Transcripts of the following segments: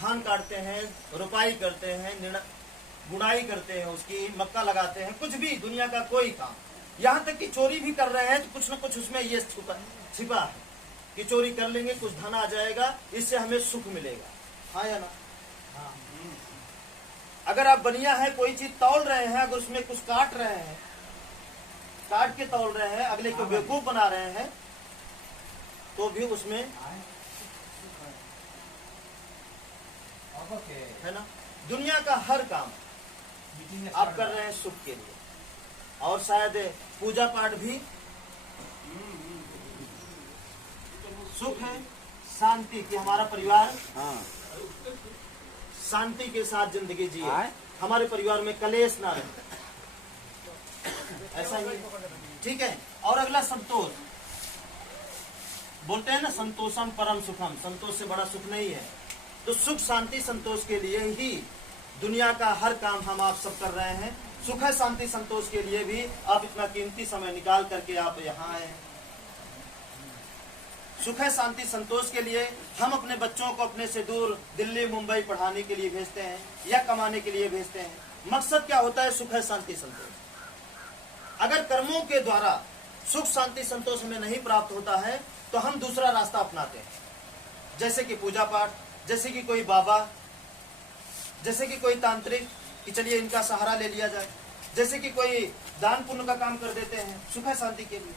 धान काटते हैं, रुपाई करते हैं, गुड़ाई करते हैं, उसकी मक्का लगाते हैं, कुछ भी दुनिया का कोई काम, यहाँ तक कि चोरी भी कर रहे हैं तो कुछ न कुछ उसमें ये छिपा है कि चोरी कर लेंगे, कुछ धन आ जाएगा, इससे हमें सुख मिलेगा। हाँ या ना? हाँ। अगर आप बनिया है, कोई चीज तौल रहे हैं, अगर उसमें कुछ काट रहे हैं, काट के तौल रहे हैं, अगले को बेवकूफ बना रहे हैं, तो भी उसमें है ना। दुनिया का हर काम आप कर रहे हैं सुख के लिए, और शायद पूजा पाठ भी सुख है, शांति की, हमारा परिवार शांति के साथ जिंदगी जिए, हमारे परिवार में कलेश ना रहे, ऐसा ही, ठीक है। और अगला संतोष, बोलते हैं ना संतोषम परम सुखम, संतोष से बड़ा सुख नहीं है। तो सुख शांति संतोष के लिए ही दुनिया का हर काम हम आप सब कर रहे हैं। सुख है शांति संतोष के लिए भी आप इतना कीमती समय निकाल करके आप यहाँ आए। सुख है शांति संतोष के लिए हम अपने बच्चों को अपने से दूर दिल्ली मुंबई पढ़ाने के लिए भेजते हैं या कमाने के लिए भेजते हैं। मकसद क्या होता है? सुख है शांति संतोष। अगर कर्मों के द्वारा सुख शांति संतोष हमें नहीं प्राप्त होता है तो हम दूसरा रास्ता अपनाते हैं, जैसे कि पूजा पाठ, जैसे कि कोई बाबा, जैसे कि कोई तांत्रिक कि चलिए इनका सहारा ले लिया जाए, जैसे कि कोई दान पुण्य का काम कर देते हैं सुख है शांति के लिए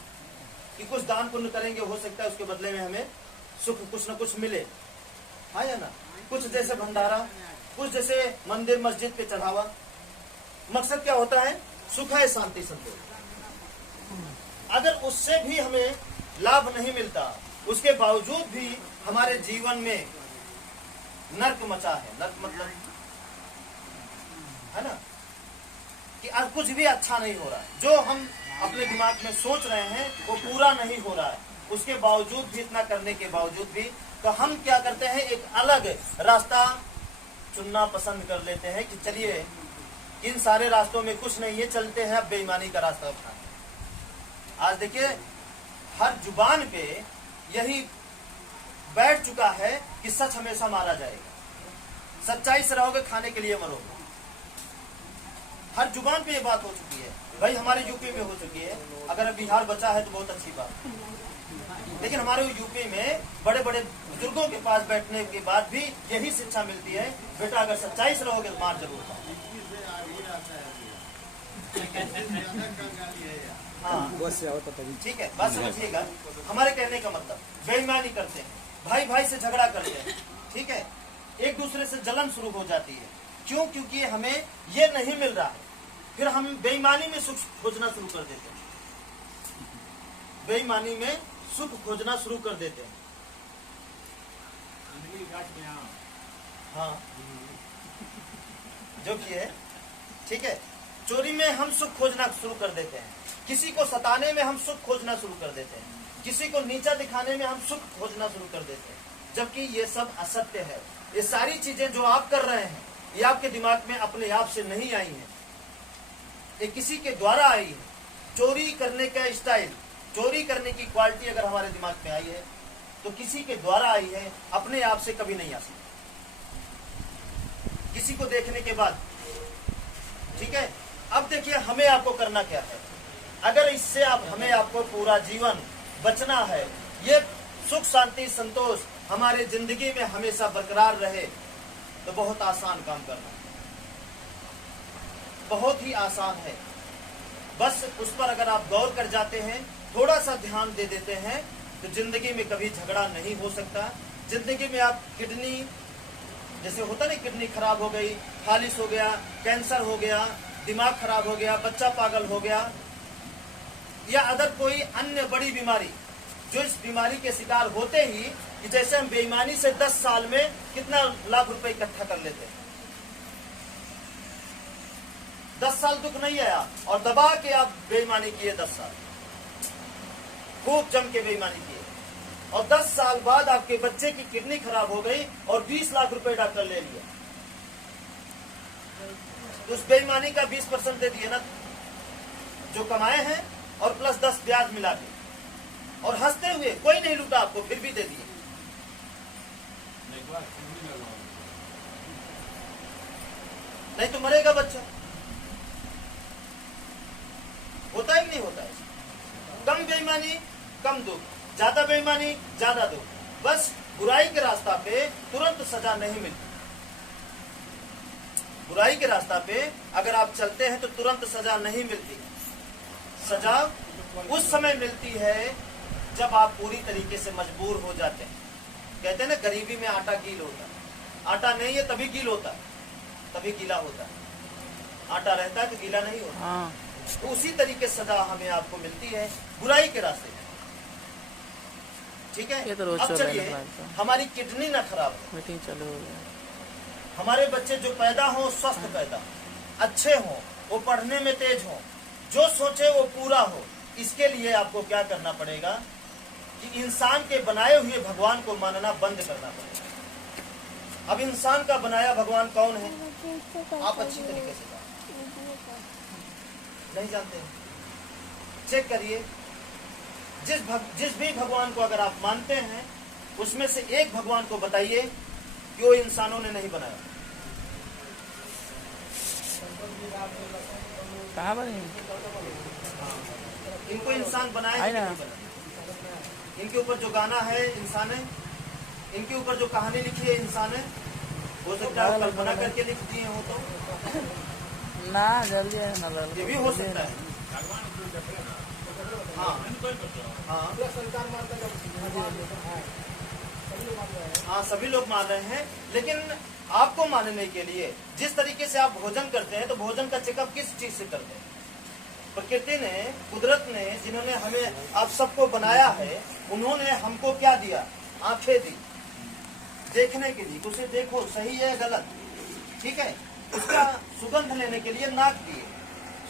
कि कुछ दान पुण्य करेंगे, हो सकता है उसके बदले में हमें सुख कुछ न कुछ मिले। हाँ या ना? कुछ जैसे भंडारा, कुछ जैसे मंदिर मस्जिद पे चढ़ावा। मकसद क्या होता है? सुख है शांति संतोष। अगर उससे भी हमें लाभ नहीं मिलता, उसके बावजूद भी हमारे जीवन में नर्क मचा है, नर्क मतलब है ना कि आज कुछ भी अच्छा नहीं हो रहा है, जो हम अपने दिमाग में सोच रहे हैं वो पूरा नहीं हो रहा है, उसके बावजूद भी, इतना करने के बावजूद भी, तो हम क्या करते हैं? एक अलग रास्ता चुनना पसंद कर लेते हैं कि चलिए इन सारे रास्तों में कुछ नहीं है, चलते हैं अब बेईमानी का रास्ता उठाएं। आज देखिए हर जुबान पे यही बैठ चुका है कि सच हमेशा मारा जाएगा, सच्चाई से रहोगे खाने के लिए मरोगे। हर जुबान पे ये बात हो चुकी है भाई, हमारे यूपी में हो चुकी है। अगर बिहार बचा है तो बहुत अच्छी बात, लेकिन हमारे यूपी में बड़े बड़े बुजुर्गों के पास बैठने के बाद भी यही शिक्षा मिलती है, बेटा अगर सच्चाई से रहोगे तो मार जरूर खाओ। हाँ ठीक है, बात समझिएगा। हमारे कहने का मतलब बेईमानी करते हैं, भाई भाई से झगड़ा करते हैं, ठीक है, एक दूसरे से जलन शुरू हो जाती है। क्यों? क्योंकि हमें ये नहीं मिल रहा है, फिर हम बेईमानी में सुख खोजना शुरू कर देते हैं, बेईमानी में सुख खोजना शुरू कर देते हैं। हाँ जो भी है, ठीक है। चोरी में हम सुख खोजना शुरू कर देते हैं, किसी को सताने में हम सुख खोजना शुरू कर देते हैं, किसी को नीचा दिखाने में हम सुख खोजना शुरू कर देते हैं, जबकि ये सब असत्य है। ये सारी चीजें जो आप कर रहे हैं ये आपके दिमाग में अपने आप से नहीं आई हैं, ये किसी के द्वारा आई है। चोरी करने का स्टाइल, चोरी करने की क्वालिटी अगर हमारे दिमाग में आई है तो किसी के द्वारा आई है, अपने आप से कभी नहीं आ सकती, किसी को देखने के बाद, ठीक है। अब देखिए हमें आपको करना क्या है। अगर इससे हमें आपको पूरा जीवन बचना है, ये सुख शांति संतोष हमारे जिंदगी में हमेशा बरकरार रहे, तो बहुत आसान काम करना है, बहुत ही आसान है। बस उस पर अगर आप गौर कर जाते हैं, थोड़ा सा ध्यान दे देते हैं, तो जिंदगी में कभी झगड़ा नहीं हो सकता। जिंदगी में आप किडनी, जैसे होता नहीं, किडनी खराब हो गई, फालिस हो गया, कैंसर हो गया, दिमाग खराब हो गया, बच्चा पागल हो गया, या अदर कोई अन्य बड़ी बीमारी, जो इस बीमारी के शिकार होते ही कि जैसे हम बेईमानी से 10 साल में कितना लाख रुपए इकट्ठा कर लेते हैं, 10 साल दुख नहीं आया और दबा के आप बेईमानी किए, 10 साल खूब जम के बेईमानी किए, और 10 साल बाद आपके बच्चे की किडनी खराब हो गई और 20 लाख रुपए डॉक्टर ले लिया, तो उस बेईमानी का 20% दे दिए ना जो कमाए हैं, और प्लस 10 ब्याज मिला के, और हंसते हुए, कोई नहीं लूटा आपको, फिर भी दे दिए। नहीं तो मरेगा बच्चा। होता है कि नहीं होता है? कम बेईमानी कम दुख, ज्यादा बेईमानी ज्यादा दुख। बस बुराई के रास्ता पे तुरंत सजा नहीं मिलती। बुराई के रास्ता पे अगर आप चलते हैं तो तुरंत सजा नहीं मिलती। सजा उस समय मिलती है जब आप पूरी तरीके से मजबूर हो जाते हैं। कहते हैं ना, गरीबी में आटा गील होता है। आटा नहीं है तभी गील होता है, तभी गीला होता है। आटा रहता है तो गीला नहीं होता। तो उसी तरीके सजा हमें आपको मिलती है बुराई के रास्ते में। ठीक है, अब चलिए हमारी किडनी ना खराब हो, मीटिंग चालू हो गया। हमारे बच्चे जो पैदा हो स्वस्थ पैदा, अच्छे हो, वो पढ़ने में तेज हो, जो सोचे वो पूरा हो। इसके लिए आपको क्या करना पड़ेगा कि इंसान के बनाए हुए भगवान को मानना बंद करना पड़ेगा। अब इंसान का बनाया भगवान कौन है आप अच्छी तरीके से नहीं जानते हैं। चेक करिए, जिस भी भगवान को अगर आप मानते हैं उसमें से एक भगवान को बताइए कि वो इंसानों ने नहीं बनाया। कहाँ बने? इनको इंसान बनाया कि नहीं बनाया? इनके ऊपर जो गाना है इंसान है, इनके ऊपर जो कहानी लिखी है इंसान है। हो सकता है कल्पना करके लिख दिए हो तो ना जल्दी है ना, ये भी हो सकता है। हाँ हाँ, सभी लोग मान रहे हैं, लेकिन आपको मानने के लिए जिस तरीके से आप भोजन करते हैं तो भोजन का चेकअप किस चीज से करते हैं? प्रकृति ने, कुदरत ने, जिन्होंने हमें आप सबको बनाया है, उन्होंने हमको क्या दिया? आंखें दी देखने के लिए, उसे देखो सही है गलत, ठीक है। उसका सुगंध लेने के लिए नाक दिए,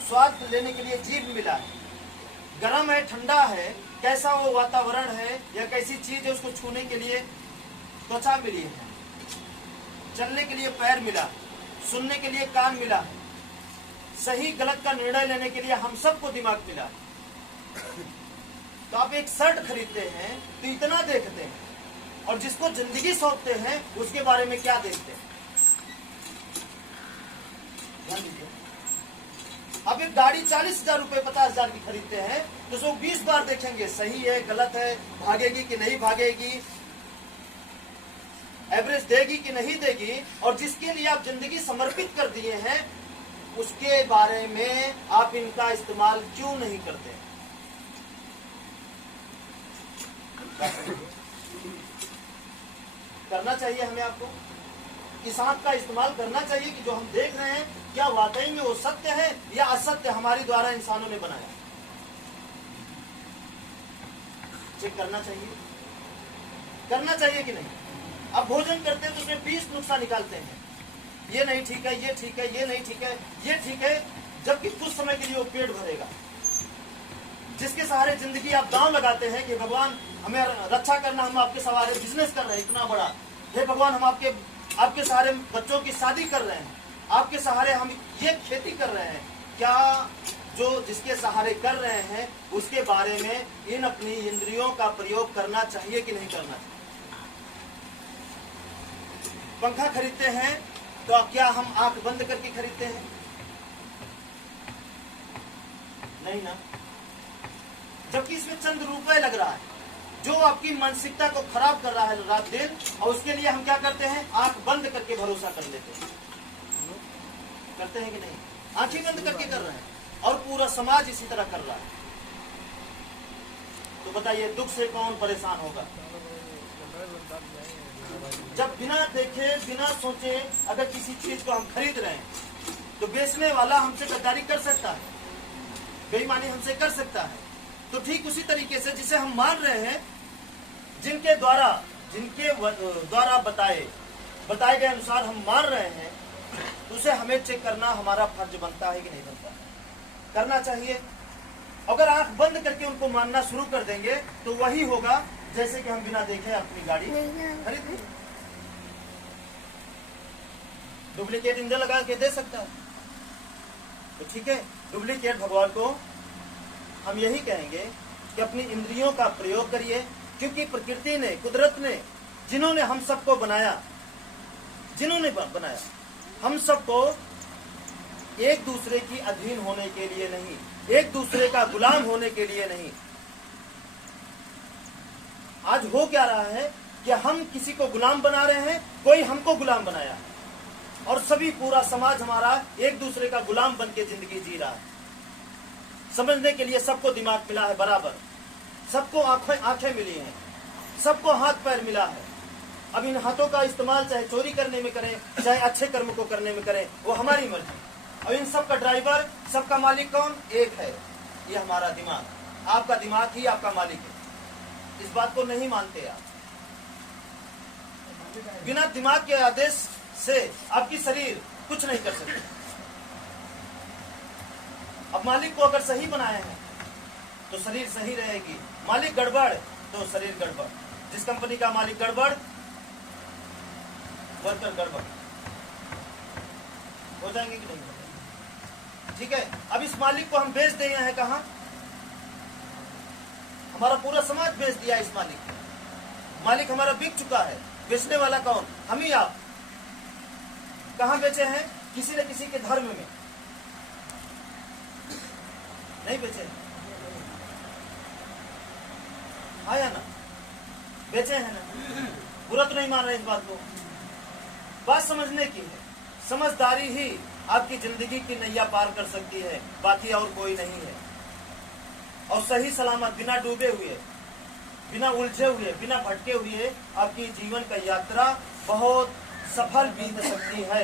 स्वाद लेने के लिए जीभ मिला है, गर्म है ठंडा है, कैसा वो वातावरण है या कैसी चीज है उसको छूने के लिए त्वचा मिली है, चलने के लिए पैर मिला, सुनने के लिए कान मिला, सही गलत का निर्णय लेने के लिए हम सबको दिमाग मिला। तो आप एक शर्ट खरीदते हैं तो इतना देखते हैं, और जिसको जिंदगी सौंपते हैं उसके बारे में क्या देखते हैं? ध्यान दीजिए। अब एक गाड़ी 40,000 रुपए 50,000 की खरीदते हैं तो उसको 20 बार देखेंगे, सही है गलत है, भागेगी कि नहीं भागेगी, एवरेज देगी कि नहीं देगी, और जिसके लिए आप जिंदगी समर्पित कर दिए हैं उसके बारे में आप इनका इस्तेमाल क्यों नहीं करते? करना चाहिए हमें, आपको इस आंख का इस्तेमाल करना चाहिए कि जो हम देख रहे हैं क्या वाकई में वो सत्य है या असत्य हमारे द्वारा इंसानों ने बनाया। चेक करना चाहिए कि नहीं? अब भोजन करते हैं तो उसमें 20 नुस्खा निकालते हैं, ये नहीं ठीक है, ये ठीक है, ये नहीं ठीक है, ये ठीक है, जबकि कुछ समय के लिए वो पेट भरेगा। जिसके सहारे जिंदगी आप दांव लगाते हैं कि भगवान हमें रक्षा करना, हम आपके सहारे बिजनेस कर रहे हैं इतना बड़ा, हे भगवान हम आपके सहारे बच्चों की शादी कर रहे हैं, आपके सहारे हम ये खेती कर रहे हैं। क्या जो जिसके सहारे कर रहे हैं उसके बारे में इन अपनी इंद्रियों का प्रयोग करना चाहिए कि नहीं करना चाहिए? पंखा खरीदते हैं तो क्या हम आंख बंद करके खरीदते हैं? नहीं ना। जबकि इसमें चंद रुपए लग रहा है जो आपकी मानसिकता को खराब कर रहा है रात दिन, और उसके लिए हम क्या करते हैं? आंख बंद करके भरोसा कर लेते हैं। करते हैं कि नहीं? आंखें बंद करके कर रहे हैं, और पूरा समाज इसी तरह कर रहा है। तो बताइए दुख से कौन परेशान होगा? जब बिना देखे बिना सोचे अगर किसी चीज को हम खरीद रहे हैं तो बेचने वाला हमसे गद्दारी कर सकता है, बेईमानी हमसे कर सकता है। तो ठीक उसी तरीके से जिसे हम मान रहे हैं, जिनके द्वारा बताए गए अनुसार हम मान रहे हैं, उसे हमें चेक करना हमारा फर्ज बनता है कि नहीं बनता? करना चाहिए। अगर आंख बंद करके उनको मानना शुरू कर देंगे तो वही होगा जैसे कि हम बिना देखे अपनी गाड़ी खरीद ली। डुप्लीकेट इंजन लगा के दे सकता है, तो ठीक है, डुप्लीकेट भगवान को हम यही कहेंगे कि अपनी इंद्रियों का प्रयोग करिए, क्योंकि प्रकृति ने, कुदरत ने, जिन्होंने हम सबको बनाया, हम सबको एक दूसरे की अधीन होने के लिए नहीं, एक दूसरे का गुलाम होने के लिए नहीं। आज हो क्या रहा है कि हम किसी को गुलाम बना रहे हैं, कोई हमको गुलाम बनाया, और सभी पूरा समाज हमारा एक दूसरे का गुलाम बन के जिंदगी जी रहा है। समझने के लिए सबको दिमाग मिला है बराबर, सबको आंखें मिली हैं, सबको हाथ पैर मिला है। अब इन हाथों का इस्तेमाल चाहे चोरी करने में करें, चाहे अच्छे कर्म को करने में करें, वो हमारी मर्जी। और इन सबका ड्राइवर, सबका मालिक कौन? एक है, ये हमारा दिमाग। आपका दिमाग ही आपका मालिक है। इस बात को नहीं मानते आप। बिना दिमाग के आदेश से आपकी शरीर कुछ नहीं कर सकते। अब मालिक को अगर सही बनाए हैं तो शरीर सही रहेगी, मालिक गड़बड़ तो शरीर गड़बड़। जिस कंपनी का मालिक गड़बड़, वर्कर गड़बड़ हो जाएंगे कि नहीं हो जाएंगे? ठीक है। अब इस मालिक को हम बेच दिए हैं कहाँ? हमारा पूरा समाज बेच दिया इस मालिक को। मालिक हमारा बिक चुका है। बेचने वाला कौन? हम ही आप। कहाँ बेचे हैं? किसी न किसी के धर्म में नहीं बेचे हैं, आया ना? बेचे हैं ना? बुरा तो नहीं मान रहे इस बात को। बात समझने की है। समझदारी ही आपकी जिंदगी की नैया पार कर सकती है, बाकी और कोई नहीं है। और सही सलामत, बिना डूबे हुए, बिना उलझे हुए, बिना भटके हुए आपकी जीवन का यात्रा बहुत सफल बीत सकती है।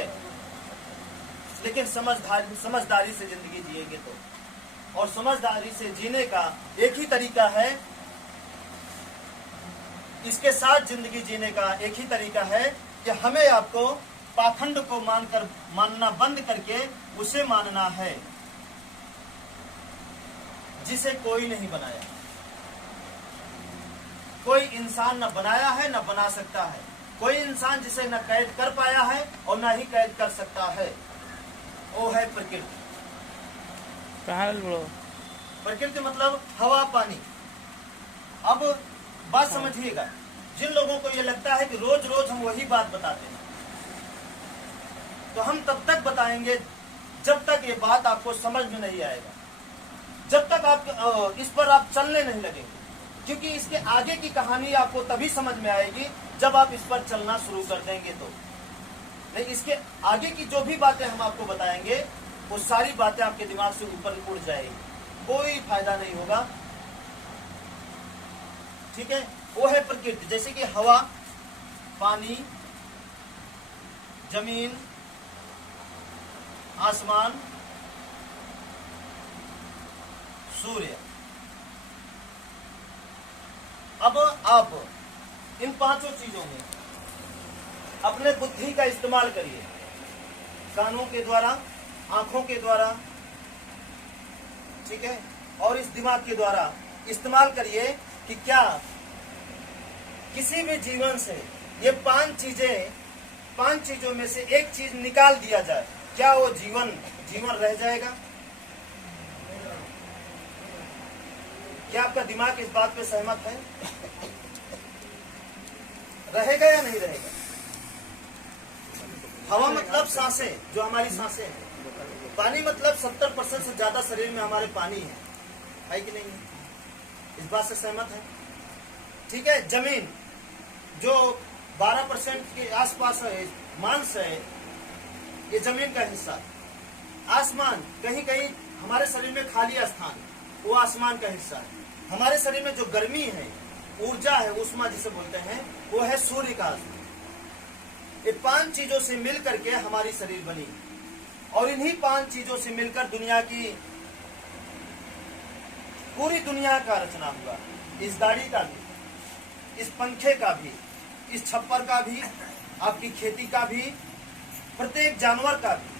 लेकिन समझदारी से जिंदगी जिएंगे तो। और समझदारी से जीने का एक ही तरीका है, इसके साथ जिंदगी जीने का एक ही तरीका है कि हमें आपको पाखंड को मानना बंद करके उसे मानना है जिसे कोई नहीं बनाया। कोई इंसान न बनाया है न बना सकता है। कोई इंसान जिसे न कैद कर पाया है और न ही कैद कर सकता है, वो है प्रकृति। प्रकृति मतलब हवा पानी। अब बात समझिएगा, जिन लोगों को ये लगता है कि रोज रोज हम वही बात बताते हैं, तो हम तब तक बताएंगे जब तक ये बात आपको समझ में नहीं आएगा, जब तक आप इस पर आप चलने नहीं लगेंगे। क्योंकि इसके आगे की कहानी आपको तभी समझ में आएगी जब आप इस पर चलना शुरू कर देंगे। तो नहीं, इसके आगे की जो भी बातें हम आपको बताएंगे वो सारी बातें आपके दिमाग से ऊपर उड़ जाएगी, कोई फायदा नहीं होगा। ठीक है। वो है प्रकृति, जैसे कि हवा, पानी, जमीन, आसमान, सूर्य। अब आप इन पांचों चीजों में अपने बुद्धि का इस्तेमाल करिए, कानों के द्वारा, आंखों के द्वारा, ठीक है, और इस दिमाग के द्वारा इस्तेमाल करिए कि क्या किसी भी जीवन से ये पांच चीजों में से एक चीज निकाल दिया जाए, क्या वो जीवन रह जाएगा? क्या आपका दिमाग इस बात पे सहमत है? रहेगा या नहीं रहेगा? हवा मतलब सांसें, जो हमारी सांसें हैं। पानी मतलब 70% से ज्यादा शरीर में हमारे पानी है कि नहीं है? इस बात से सहमत है? ठीक है। जमीन जो 12% के आसपास है, मांस है, ये जमीन का हिस्सा। आसमान, कहीं कहीं हमारे शरीर में खाली स्थान, वो आसमान का हिस्सा है। हमारे शरीर में जो गर्मी है, ऊर्जा है, उष्मा जिसे बोलते हैं, वो है सूर्य का आसमान। ये पांच चीजों से मिल करके हमारी शरीर बनी, और इन्हीं पांच चीजों से मिलकर दुनिया की, पूरी दुनिया का रचना हुआ। इस गाड़ी का भी, इस पंखे का भी, इस छप्पर का भी, आपकी खेती का भी, प्रत्येक जानवर का भी।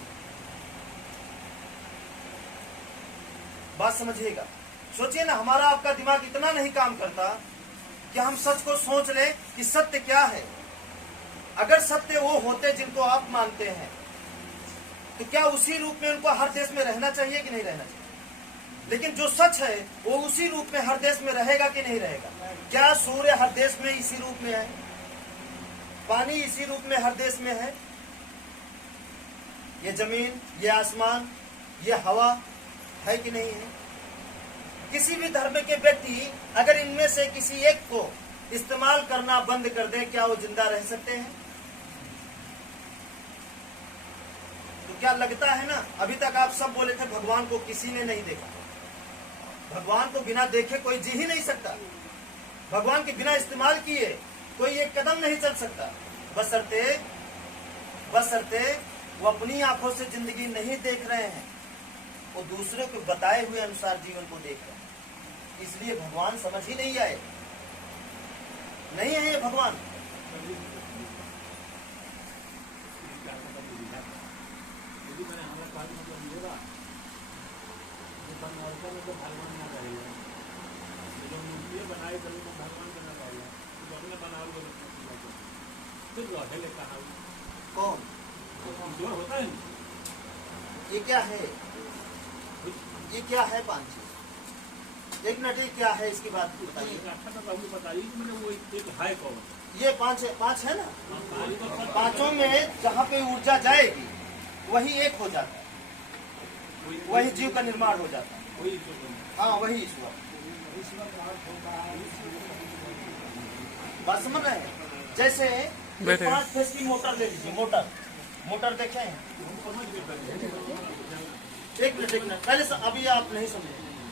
बात समझिएगा। सोचिए ना, हमारा आपका दिमाग इतना नहीं काम करता कि हम सच को सोच लें कि सत्य क्या है। अगर सत्य वो होते जिनको आप मानते हैं, तो क्या उसी रूप में उनको हर देश में रहना चाहिए कि नहीं रहना चाहिए? लेकिन जो सच है वो उसी रूप में हर देश में रहेगा कि नहीं रहेगा? क्या सूर्य हर देश में इसी रूप में है? पानी इसी रूप में हर देश में है? ये जमीन, ये आसमान, ये हवा है कि नहीं है? किसी भी धर्म के व्यक्ति अगर इनमें से किसी एक को इस्तेमाल करना बंद कर दे, क्या वो जिंदा रह सकते हैं? तो क्या लगता है ना, अभी तक आप सब बोले थे भगवान को किसी ने नहीं देखा। भगवान को बिना देखे कोई जी ही नहीं सकता। भगवान के बिना इस्तेमाल किए कोई एक कदम नहीं चल सकता, बशर्ते वो अपनी आंखों से जिंदगी नहीं देख रहे हैं, वो दूसरों को बताए हुए अनुसार जीवन को देख रहे हैं। इसलिए भगवान समझ ही नहीं आए, नहीं है ये भगवान। कौन ये क्या है? ये क्या है? 5 चीज, एक मिनट, ये क्या है इसकी बात बताइए। ये 5 है ना, 5 में जहाँ पे ऊर्जा जाएगी वही एक हो जाता है, वही जीव का निर्माण हो जाता है। हाँ, वही ईश्वर। बात समझ रहे हैं? जैसे 5 फेस की मोटर ले लीजिए। मोटर देखे हैं? एक मिनट पहले अभी आप नहीं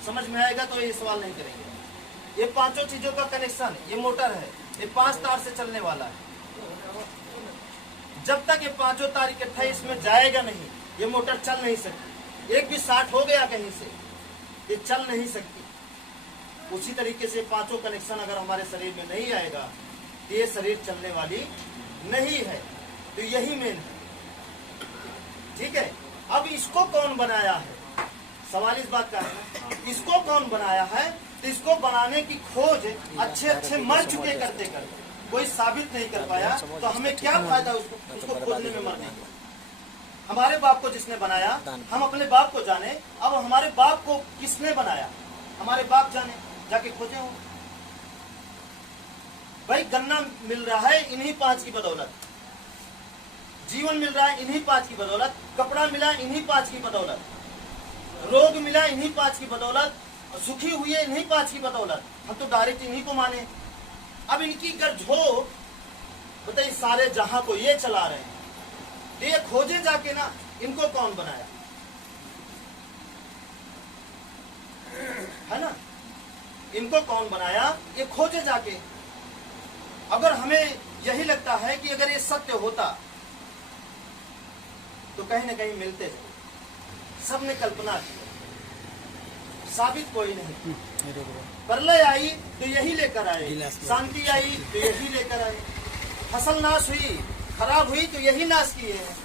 समझ में आएगा तो ये सवाल नहीं करेंगे। ये 5 चीजों का कनेक्शन, ये मोटर है, ये 5 तार से चलने वाला है। जब तक ये 5 तार इकट्ठा इसमें जाएगा नहीं, ये मोटर चल नहीं सकती। एक भी शॉर्ट हो गया कहीं से, ये चल नहीं सकती। उसी तरीके से 5 कनेक्शन अगर हमारे शरीर में नहीं आएगा तो ये शरीर चलने वाली नहीं है। तो यही मेन है, ठीक है। अब इसको कौन बनाया है? सवाल इस बात का है, इसको कौन बनाया है? तो इसको बनाने की खोज अच्छे मर चुके करते कोई साबित नहीं कर पाया, तो हमें क्या फायदा उसको खोजने में मरने का। हमारे बाप को जिसने बनाया, हम अपने बाप को जाने। अब हमारे बाप को किसने बनाया, हमारे बाप जाने, जाके खोजे हो। भाई गन्ना मिल रहा है इन्हीं 5 की बदौलत, जीवन मिल रहा है इन्हीं 5 की बदौलत, कपड़ा मिला इन्हीं 5 की बदौलत, रोग मिला इन्हीं 5 की बदौलत, सुखी हुई है इन्हीं 5 की बदौलत। हम तो डायरेक्ट इन्हीं को माने। अब इनकी गर्ज हो, बताइए सारे जहां को ये चला रहे हैं, तो ये खोजे जाके ना इनको कौन बनाया, है ना? इनको कौन बनाया, ये खोजे जाके। अगर हमें यही लगता है कि अगर ये सत्य होता तो कहीं न कहीं मिलते थे। सबने कल्पना की, साबित कोई नहीं। प्रलय आई तो यही लेकर आए, शांति आई तो यही लेकर आए, फसल नाश हुई, खराब हुई तो यही नाश किए हैं,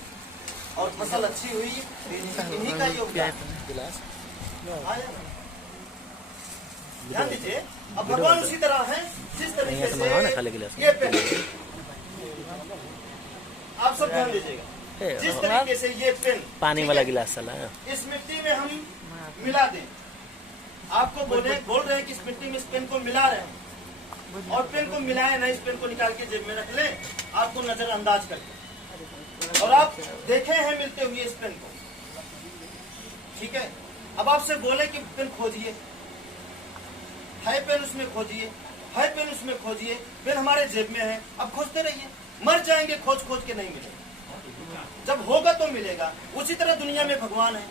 और फसल अच्छी हुई तो इन्हीं का योगदान। ध्यान दीजिए, अब भगवान उसी तरह है जिस तरीके से ये पेन, आप सब ध्यान दीजिएगा, जिस तरीके से ये पेन पानी वाला गिलास चला है, इस मिट्टी में हम मिला दें, आपको बोल रहे हैं कि इस मिट्टी में इस पेन को मिला रहे हैं, और पेन को मिलाए ना, इस पेन को निकाल के जेब में रख ले, आपको नजरअंदाज करके, और आप देखे हैं मिलते हुए इस पेन को, ठीक है। अब आपसे बोले कि पेन खोजिए, है पेन उसमें खोजिए, है पेन उसमें खोजिए, पेन हमारे जेब में है, अब खोजते रहिए, मर जाएंगे खोज खोज के नहीं मिलेगा, जब होगा तो मिलेगा। उसी तरह दुनिया में भगवान है,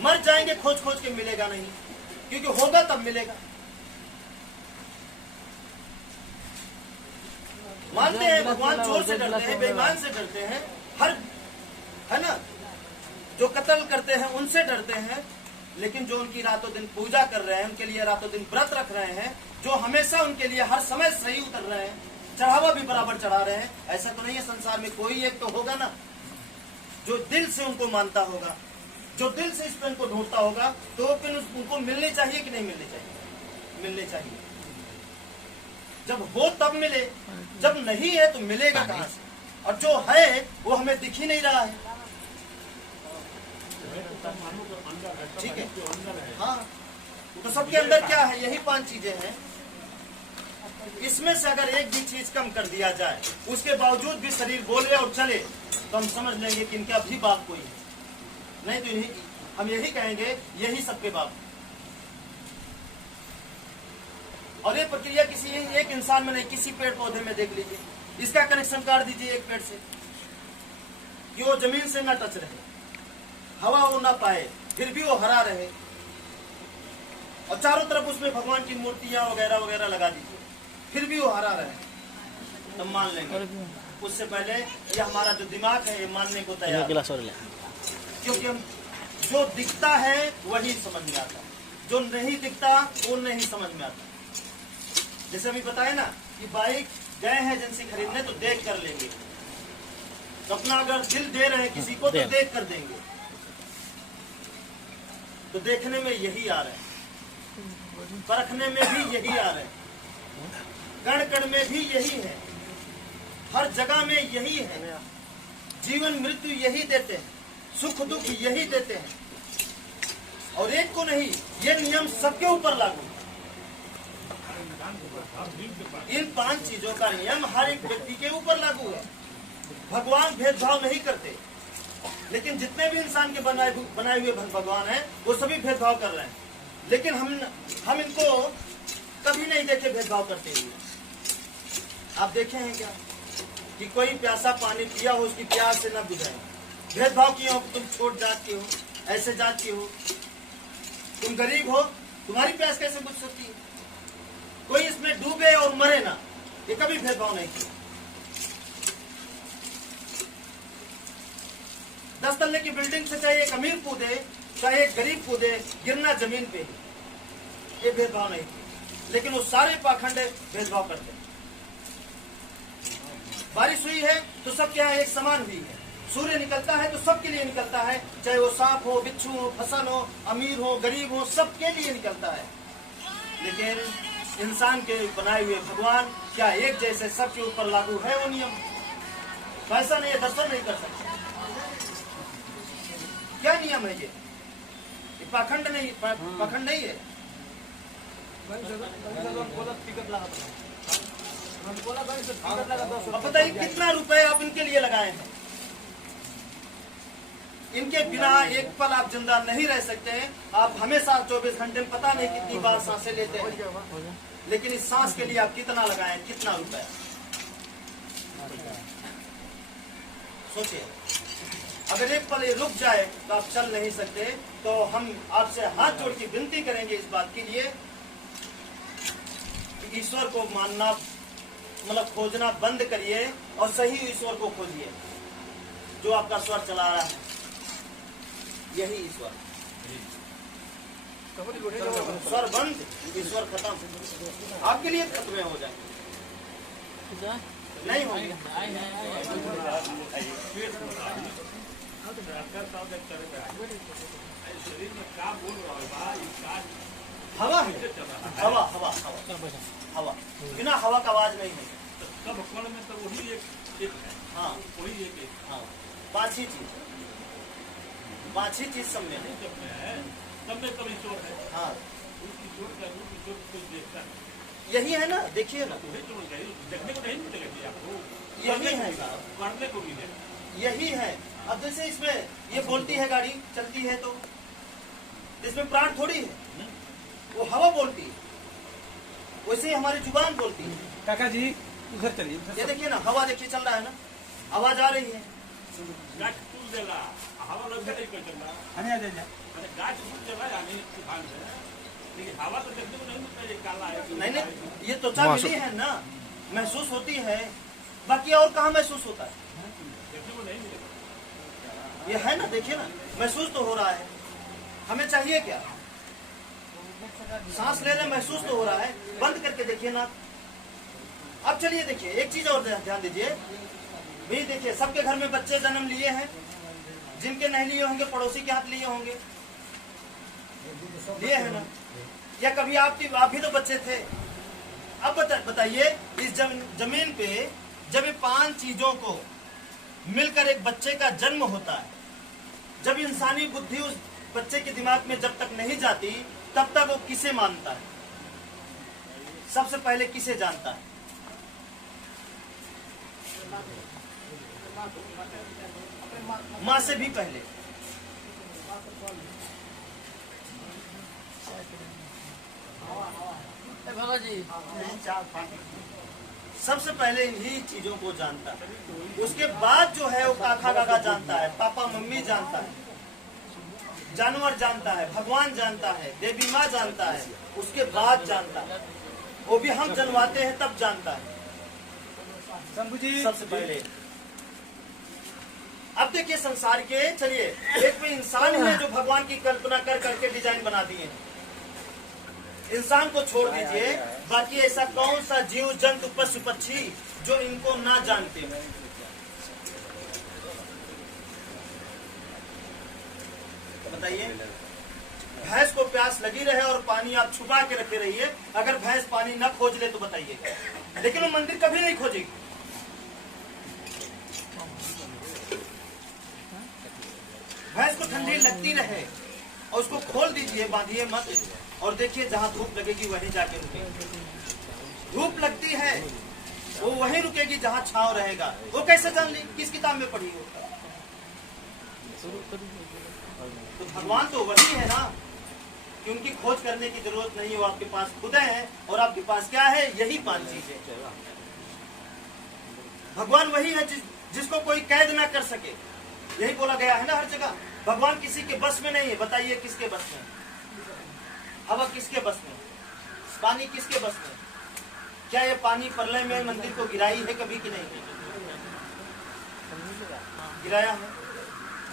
मर जाएंगे खोज खोज के मिलेगा नहीं, क्योंकि होगा तब मिलेगा। मानते हैं भगवान चोर से डरते हैं, बेईमान से डरते हैं, हर, है ना, जो कत्ल करते हैं उनसे डरते हैं, लेकिन जो उनकी रातों दिन पूजा कर रहे हैं, उनके लिए रातों दिन व्रत रख रहे हैं, जो हमेशा उनके लिए हर समय सही उतर रहे हैं, चढ़ावा भी बराबर चढ़ा रहे हैं, ऐसा तो नहीं है संसार में कोई एक तो होगा ना जो दिल से उनको मानता होगा, जो दिल से इस पेन को ढूंढता होगा, तो वो पेन उनको मिलनी चाहिए कि नहीं मिलनी चाहिए? मिलनी चाहिए। जब हो तब मिले, जब नहीं है तो मिलेगा कहां से? और जो है वो हमें दिख ही नहीं रहा है, ठीक है। हाँ, तो सबके अंदर क्या है? यही 5 चीजें हैं। इसमें से अगर एक भी चीज कम कर दिया जाए, उसके बावजूद भी शरीर बोले और चले, तो हम समझ लेंगे कि इनका भी बात कोई है, नहीं तो हम यही कहेंगे यही सबके बाप। और ये प्रक्रिया किसी एक इंसान में नहीं, किसी पेड़ पौधे में देख लीजिए, इसका कनेक्शन काट दीजिए एक पेड़ से कि वो जमीन से ना टच रहे, हवा वो ना पाए, फिर भी वो हरा रहे, और चारों तरफ उसमें भगवान की मूर्तियां वगैरह वगैरह लगा दीजिए, फिर भी वो हरा रहे, तो मान लेंगे। उससे पहले ये हमारा जो दिमाग है ये मानने को तैयार है, क्योंकि हम जो दिखता है वही समझ में आता है, जो नहीं दिखता वो नहीं समझ में आता। जैसे अभी बताए ना कि बाइक गए हैं एजेंसी खरीदने तो देख कर लेंगे, तो अपना अगर दिल दे रहे हैं किसी को तो देख कर देंगे। तो देखने में यही आ रहे हैं, परखने में भी यही आ रहे हैं, कण कण में भी यही है, हर जगह में यही है, जीवन मृत्यु यही देते हैं, सुख दुख यही देते हैं, और एक को नहीं, ये नियम सबके ऊपर लागू। इन 5 चीजों का नियम हर एक व्यक्ति के ऊपर लागू है। भगवान भेदभाव नहीं करते, लेकिन जितने भी इंसान के बनाए हुए भगवान हैं वो सभी भेदभाव कर रहे हैं, लेकिन हम इनको कभी नहीं देखे भेदभाव करते हुए। आप देखे हैं क्या कि कोई प्यासा पानी पिया हो उसकी प्यास से न बुझाए, भेदभाव किए हो, तुम छोट जात के हो, ऐसे जात के हो, तुम गरीब हो, तुम्हारी प्यास कैसे बुझ सकती है? कोई इसमें डूबे और मरे ना, ये कभी भेदभाव नहीं किया। 10 तल्ले की बिल्डिंग से चाहे एक अमीर कूदे चाहे एक गरीब कूदे, गिरना जमीन पे ही, ये भेदभाव नहीं किया। लेकिन वो सारे पाखंड भेदभाव करते हैं। बारिश हुई है तो सब क्या है, एक समान हुई है। सूर्य निकलता है तो सबके लिए निकलता है, चाहे वो सांप हो, बिच्छू हो, फसल हो, अमीर हो, गरीब हो, सबके लिए निकलता है। लेकिन इंसान के बनाए हुए भगवान क्या एक जैसे सबके ऊपर लागू है वो नियम? ऐसा नहीं है, दर्शन नहीं कर सकते। क्या नियम है ये पाखंड नहीं, पाखंड नहीं है। अब बताइए कितना रुपए आप इनके लिए लगाए हैं? इनके बिना एक पल आप जिंदा नहीं रह सकते हैं। आप हमेशा 24 घंटे में पता नहीं कितनी बार सांसें लेते हैं, लेकिन इस सांस के लिए आप कितना लगाए, कितना रुपया? सोचिए, अगर एक पल ये रुक जाए तो आप चल नहीं सकते। तो हम आपसे हाथ जोड़ के विनती करेंगे इस बात के लिए कि ईश्वर को मानना मतलब खोजना बंद करिए और सही ईश्वर को खोजिए, जो आपका स्वर चला रहा है, यही ईश्वर। स्वर बंद, ईश्वर खत्म, आपके लिए खत्म हो जाए नहीं होगी। हवा है, हवा हवा हवा हवा, बिना हवा का आवाज नहीं है। सब कण में तो वही एक हाँ वही एक हाँ, 5 ही चीज, 5 ही चीज सब में है। सब में कभी ईश्वर है। हाँ, उस ईश्वर का रूप ईश्वर को देखता है, यही है ना, देखिए ना, वही तो चाहिए। देखने को नहीं मिलेगा आपको, यही है साहब, पढ़ने को भी है, यही है। अब जैसे इसमें ये बोलती है, गाड़ी चलती है तो इसमें प्राण थोड़ी है, वो हवा बोलती है, वैसे ही हमारी जुबान बोलती है। काका जी उधर चलिए। ये देखिए ना, हवा देखिए चल रहा है ना, आवाज आ रही है। गाछ टूट देगा, हवा लग जाए कोई चलना, आने आ जाइए। अरे गाछ टूट चला यानी तूफान से, लेकिन हवा तो देखने को नहीं मिलता। ये काला है, नहीं नहीं, ये त्वचा मिली है ना, महसूस होती है, बाकी और कहाँ महसूस होता है? देखने को नहीं मिलेगा। ये है ना, देखिए ना, महसूस तो हो रहा है। हमें चाहिए क्या? सांस ले रहे, महसूस तो हो रहा है। बंद करके देखिए ना। अब चलिए देखिए, एक चीज और ध्यान दीजिए भाई। देखिए, सबके घर में बच्चे जन्म लिए हैं, जिनके नहीं लिए होंगे पड़ोसी के हाथ लिए होंगे, लिए है ना? या कभी आप भी तो बच्चे थे। अब बताइए, इस जमीन पे जब ये 5 चीजों को मिलकर एक बच्चे का जन्म होता है, जब इंसानी बुद्धि उस बच्चे के दिमाग में जब तक नहीं जाती, तब तक वो किसे मानता है? सबसे पहले किसे जानता है? माँ से भी पहले। भला जी सबसे पहले इन्हीं चीजों को जानता है, उसके बाद जो है वो काका काका जानता है, पापा मम्मी जानता है, जानवर जानता है, भगवान जानता है, देवी माँ जानता है, उसके बाद जानता है। वो भी हम जनवाते हैं तब जानता है शंभू जी सबसे पहले। अब देखिए संसार के, चलिए एक में इंसान है जो भगवान की कल्पना कर करके डिजाइन बना दिए हैं, इंसान को छोड़ दीजिए, बाकी ऐसा कौन सा जीव जंतु पशु पक्षी जो इनको ना जानते हो? बताइए, भैंस को प्यास लगी रहे और पानी आप छुपा के रखे रहिए, अगर भैंस पानी न खोज ले तो बताइए, लेकिन वो मंदिर कभी नहीं खोजेगी। भैंस को ठंडी लगती रहे और उसको खोल दीजिए, बांधिए मत, और देखिए जहां धूप लगेगी वहीं जाके रुकेगी। धूप लगती है वो वहीं रुकेगी जहां छांव रहेगा। वो कैसे जान ली? किस किताब में पढ़ी हो? तो भगवान तो वही है ना कि उनकी खोज करने की जरूरत नहीं हो, आपके पास खुद है। और आपके पास क्या है? यही 5 चीजें। भगवान वही है जिसको कोई कैद ना कर सके, यही बोला गया है ना हर जगह। भगवान किसी के बस में नहीं है। बताइए किसके बस में? हवा किसके बस में? पानी किसके बस में? क्या ये पानी प्रलय में मंदिर को गिराई है कभी कि नहीं? गिराया है,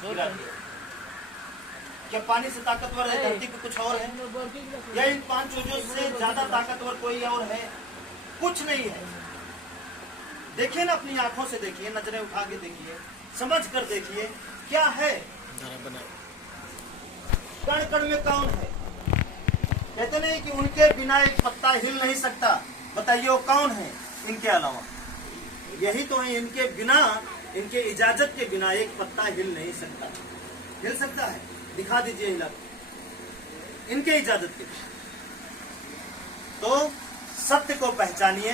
गिरा दिया। क्या पानी से ताकतवर है धरती पे कुछ और है? या इन 5 चीजों से ज्यादा ताकतवर कोई और है? कुछ नहीं है। देखिए ना, अपनी आंखों से देखिए, नजरें उठा के देखिए, समझ कर देखिए क्या है। कण कण में कौन है? कहते नहीं कि उनके बिना एक पत्ता हिल नहीं सकता। बताइए वो कौन है इनके अलावा? यही तो है, इनके बिना, इनके इजाजत के बिना एक पत्ता हिल नहीं सकता। हिल सकता है? दिखा दीजिए हिला, इनके इजाजत के। तो सत्य को पहचानिए,